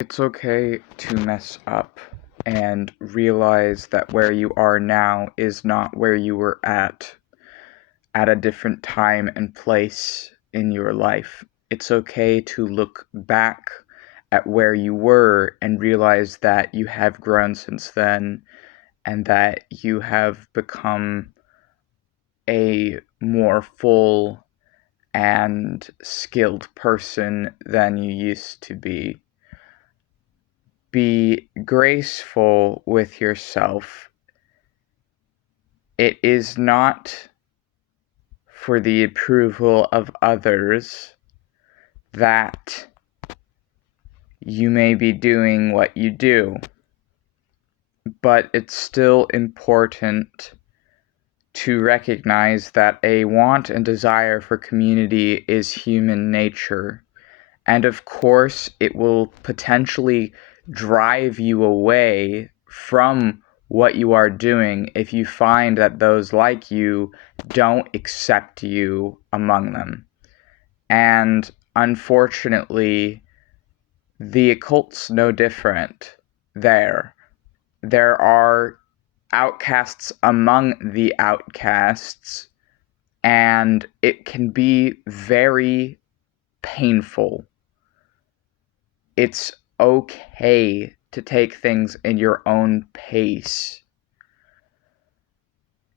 It's okay to mess up and realize that where you are now is not where you were at a different time and place in your life. It's okay to look back at where you were and realize that you have grown since then and that you have become a more full and skilled person than you used to be. Be graceful with yourself. It is not for the approval of others that you may be doing what you do, but it's still important to recognize that a want and desire for community is human nature. And of course, it will potentially drive you away from what you are doing if you find that those like you don't accept you among them. And unfortunately, the occult's no different there. There are outcasts among the outcasts, and it can be very painful. It's okay to take things in your own pace.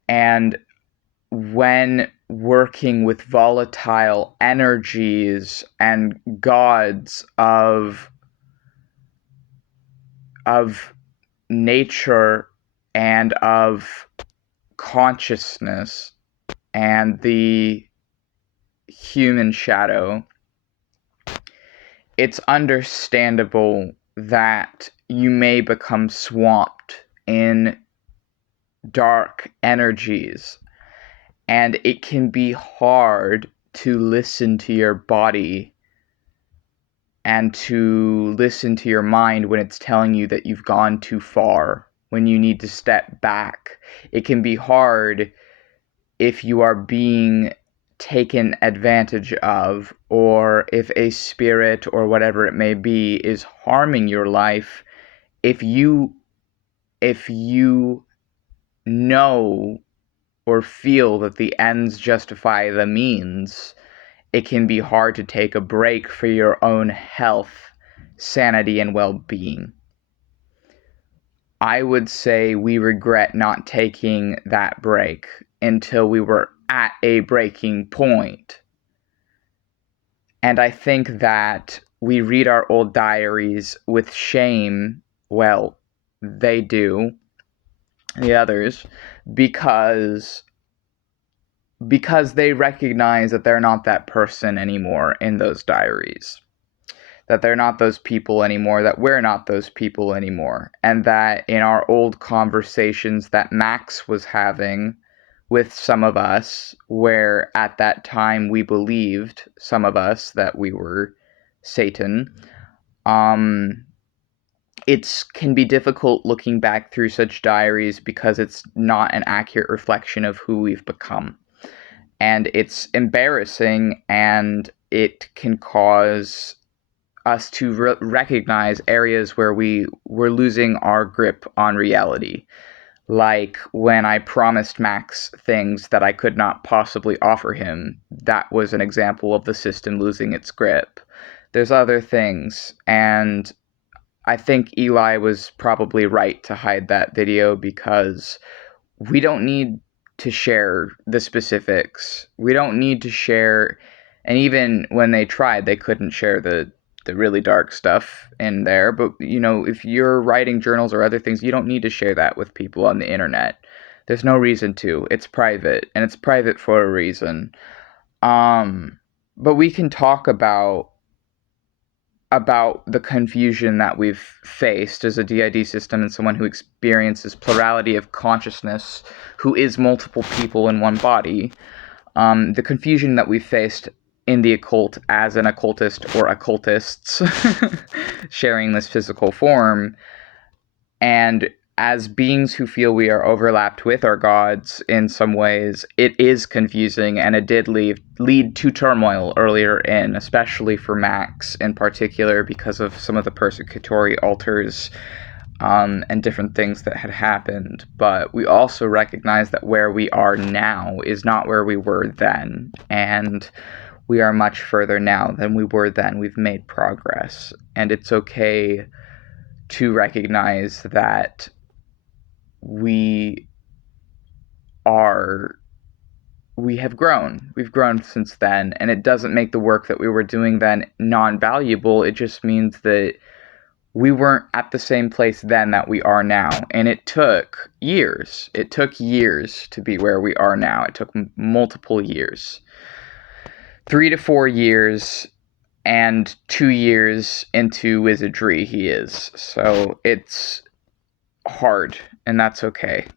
And when working with volatile energies and gods of nature and of consciousness and the human shadow, it's understandable that you may become swamped in dark energies, and it can be hard to listen to your body and to listen to your mind when it's telling you that you've gone too far, when you need to step back. It can be hard if you are being taken advantage of, or if a spirit or whatever it may be is harming your life. If you know or feel that the ends justify the means, it can be hard to take a break for your own health, sanity, and well-being. I would say we regret not taking that break until we were at a breaking point. And I think that we read our old diaries with shame. Well, they do, the others, because they recognize that they're not that person anymore in those diaries. That they're not those people anymore, that we're not those people anymore. And that in our old conversations that Max was having with some of us, where at that time we believed, some of us, that we were Satan, it can be difficult looking back through such diaries because it's not an accurate reflection of who we've become. And it's embarrassing, and it can cause us to recognize areas where we were losing our grip on reality. Like when I promised Max things that I could not possibly offer him. That was an example of the system losing its grip. There's other things, and I think Eli was probably right to hide that video because we don't need to share the specifics. We don't need to share, and even when they tried, they couldn't share the really dark stuff in there. But, if you're writing journals or other things, you don't need to share that with people on the internet. There's no reason to. It's private, and it's private for a reason. But we can talk about the confusion that we've faced as a DID system and someone who experiences plurality of consciousness, who is multiple people in one body. The confusion that we've faced in the occult as an occultist or occultists sharing this physical form, and as beings who feel we are overlapped with our gods in some ways, it is confusing, and it did lead to turmoil earlier in, especially for Max in particular, because of some of the persecutory altars and different things that had happened. But we also recognize that where we are now is not where we were then, and we are much further now than we were then. We've made progress, and it's okay to recognize that we are we have grown. We've grown since then, and it doesn't make the work that we were doing then non-valuable. It just means that we weren't at the same place then that we are now, and it took years. It took years to be where we are now. It took multiple years. 3 to 4 years, and 2 years into wizardry he is. So it's hard, and that's okay.